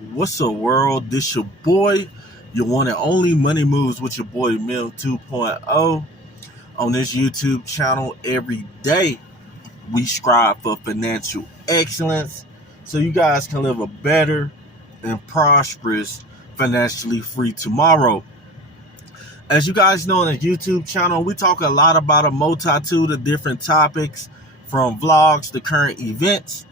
What's up, world? This your boy, your one and only Money Moves with your boy Memph 2.0 on this YouTube channel. Every day we strive for financial excellence so you guys can live a better and prosperous, financially free tomorrow. As you guys know, on the YouTube channel, we talk a lot about a multitude of different topics, from vlogs to current events,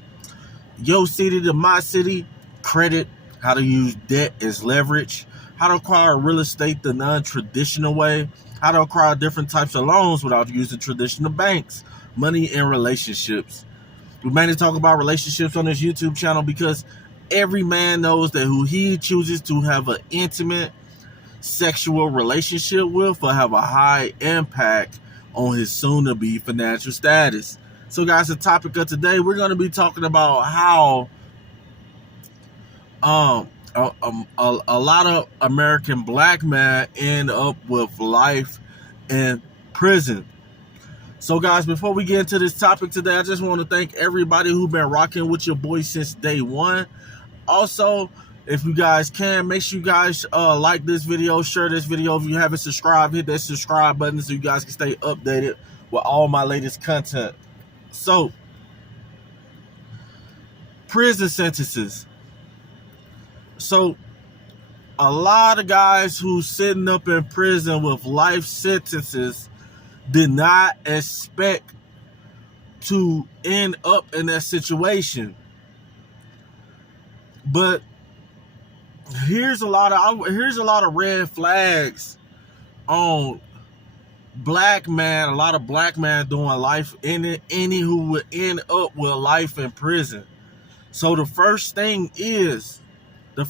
your city to my city, credit, how to use debt as leverage, how to acquire real estate the non-traditional way, how to acquire different types of loans without using traditional banks, money, and relationships. We mainly talk about relationships on this YouTube channel because every man knows that who he chooses to have an intimate sexual relationship with will have a high impact on his soon-to-be financial status. So, guys, the topic of today, we're going to be talking about how a lot of American black men end up with life in prison. So, guys, before we get into this topic today, I just want to thank everybody who's been rocking with your boy since day one. Also, if you guys can, make sure you guys like this video, share this video. If you haven't subscribed, hit that subscribe button so you guys can stay updated with all my latest content. So, prison sentences. So, a lot of guys who's sitting up in prison with life sentences did not expect to end up in that situation. But here's a lot of red flags on black man. A lot of black men doing life in any who would end up with life in prison. So the first thing is you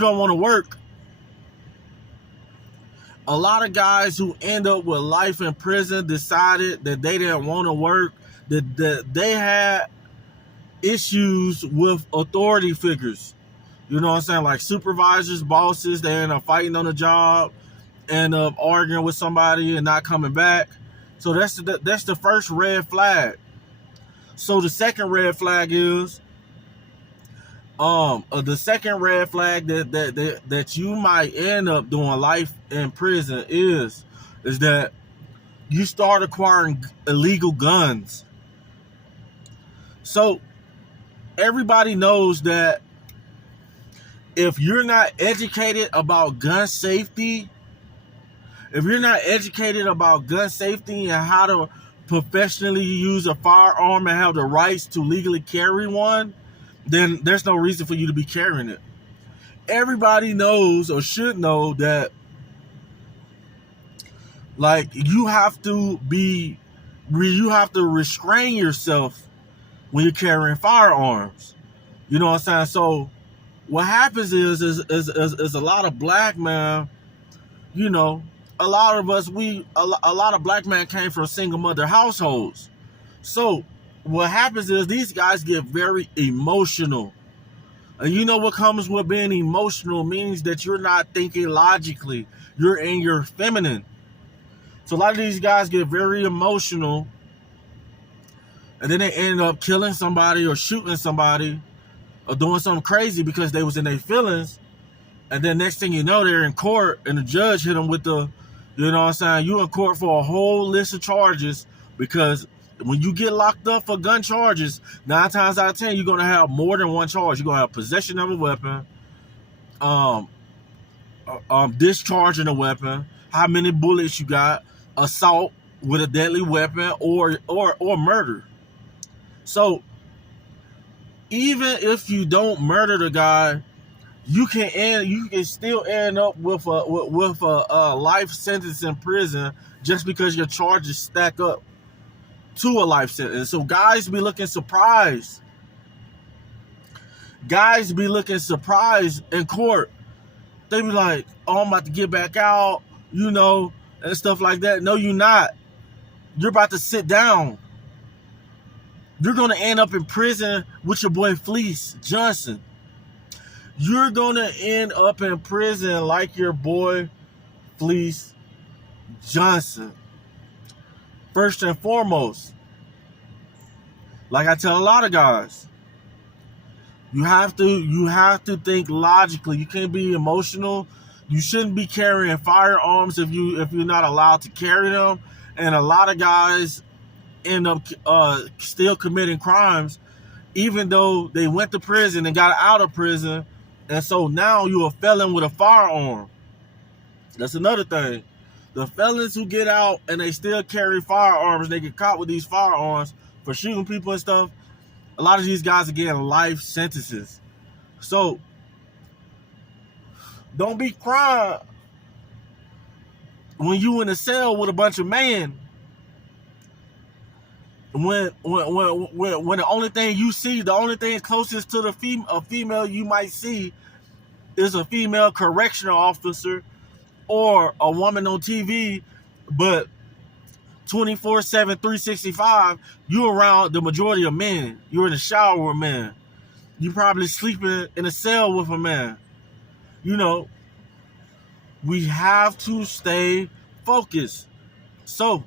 don't want to work. A lot of guys who end up with life in prison decided that they didn't want to work, that they had issues with authority figures. You know what I'm saying? Like supervisors, bosses, they end up fighting on the job, end up arguing with somebody and not coming back. So that's the first red flag. So the second red flag is that you might end up doing life in prison is that you start acquiring illegal guns. So everybody knows that if you're not educated about gun safety, and how to professionally use a firearm and have the rights to legally carry one, then there's no reason for you to be carrying it. Everybody knows or should know that, like, you have to restrain yourself when you're carrying firearms. You know what I'm saying? So what happens is a lot of black men, you know, a lot of black men came from single mother households. So what happens is these guys get very emotional. And you know what comes with being emotional means that you're not thinking logically. You're in your feminine. So a lot of these guys get very emotional, and then they end up killing somebody or shooting somebody or doing something crazy because they was in their feelings. And then next thing you know, they're in court and the judge hit them with you know what I'm saying? You in court for a whole list of charges, because when you get locked up for gun charges, 9 times out of 10, you're going to have more than one charge. You're going to have possession of a weapon, discharging a weapon, how many bullets you got, assault with a deadly weapon, or murder. So even if you don't murder the guy, you can still end up with a life sentence in prison just because your charges stack up to a life sentence. So guys be looking surprised. Guys be looking surprised in court. They be like, "Oh, I'm about to get back out," you know, and stuff like that. No, you're not. You're about to sit down. You're going to end up in prison with your boy Fleece Johnson. You're going to end up in prison like your boy Fleece Johnson. First and foremost, like I tell a lot of guys, You have to think logically. You can't be emotional. You shouldn't be carrying firearms if you're not allowed to carry them. And a lot of guys end up still committing crimes, even though they went to prison and got out of prison. And so now you're a felon with a firearm. That's another thing. The felons who get out and they still carry firearms, they get caught with these firearms for shooting people and stuff. A lot of these guys are getting life sentences. So don't be crying when you in a cell with a bunch of men. When the only thing you see, the only thing closest to a female you might see is a female correctional officer or a woman on TV, but 24/7, 365, you're around the majority of men. You're in the shower with men. You probably sleeping in a cell with a man. You know, we have to stay focused. So,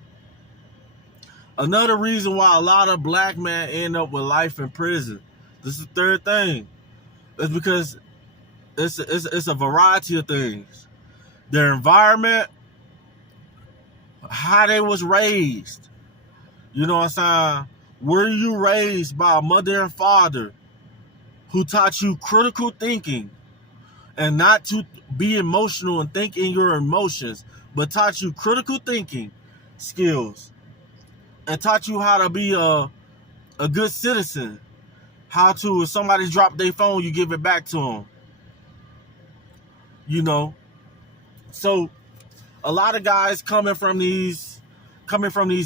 another reason why a lot of black men end up with life in prison, this is the third thing, is because it's a variety of things. Their environment, how they was raised. You know what I'm saying? Were you raised by a mother and father who taught you critical thinking and not to be emotional and think in your emotions, but taught you critical thinking skills and taught you how to be a good citizen, how to, if somebody dropped their phone, you give it back to them. You know? So a lot of guys coming from these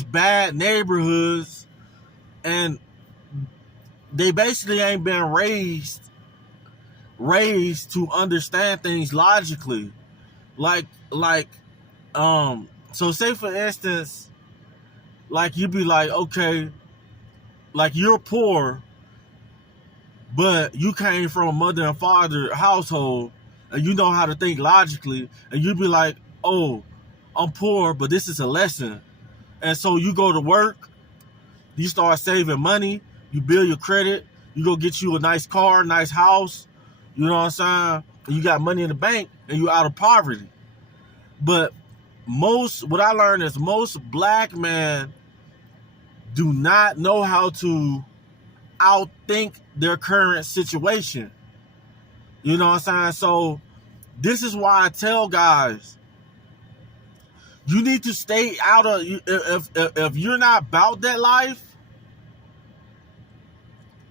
bad neighborhoods, and they basically ain't been raised to understand things logically. So say for instance, like you'd be like, okay, like you're poor, but you came from a mother and father household and you know how to think logically, and you'd be like, oh, I'm poor, but this is a lesson. And so you go to work, you start saving money, you build your credit, you go get you a nice car, nice house, you know what I'm saying? And you got money in the bank and you out of poverty. But what I learned is most black men do not know how to outthink their current situation. You know what I'm saying? So this is why I tell guys, you need to stay out of, if you're not about that life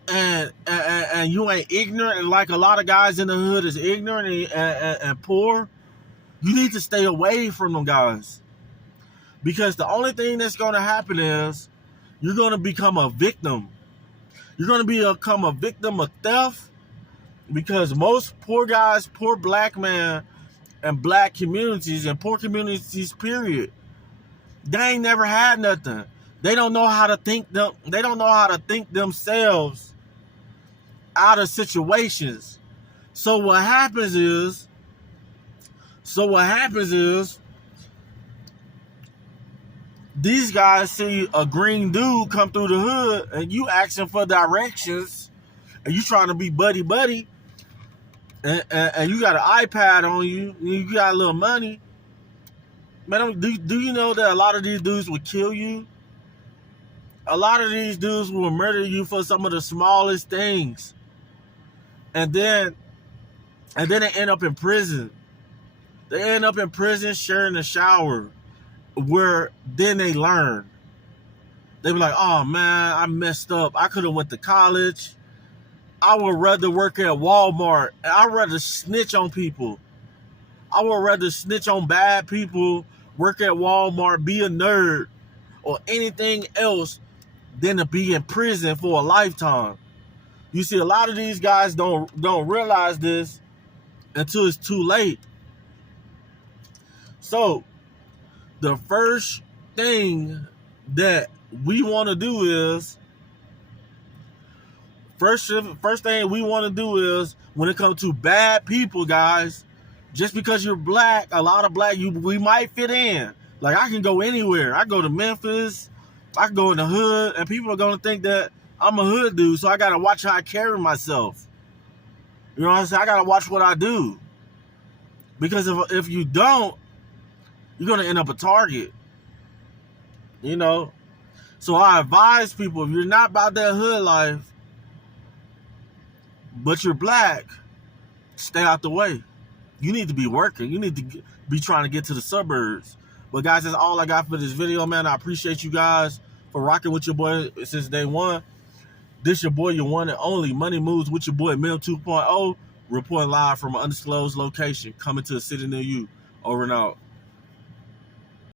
and you ain't ignorant, and like a lot of guys in the hood is ignorant and poor, you need to stay away from them guys. Because the only thing that's going to happen is you're going to become a victim. You're going to become a victim of theft, because most poor guys, poor black men, and black communities and poor communities, period, they ain't never had nothing. They don't know how to think they don't know how to think themselves out of situations. So what happens is these guys see a green dude come through the hood and you asking for directions and you trying to be buddy and you got an iPad on you and you got a little money. Man, do you know that a lot of these dudes would kill you? A lot of these dudes will murder you for some of the smallest things. And then they end up in prison. They end up in prison sharing a shower, where then they learn. They be like, oh man, I messed up. I could have went to college. I would rather work at Walmart. I'd rather snitch on people. I would rather snitch on bad people, work at Walmart, be a nerd, or anything else than to be in prison for a lifetime. You see, a lot of these guys don't realize this until it's too late. So, the first thing that we want to do is, first thing we want to do is, when it comes to bad people, guys, just because you're black, a lot of black, we might fit in. Like, I can go anywhere. I go to Memphis, I can go in the hood, and people are going to think that I'm a hood dude, so I got to watch how I carry myself. You know what I'm saying? I gotta watch what I do. Because if you don't, you're gonna end up a target. You know? So I advise people, if you're not about that hood life, but you're black, stay out the way. You need to be working. You need to be trying to get to the suburbs. But guys, that's all I got for this video, man. I appreciate you guys for rocking with your boy since day one. This your boy, your one and only Money Moves with your boy Memph 2.0, reporting live from an undisclosed location, coming to a city near you. Over and out.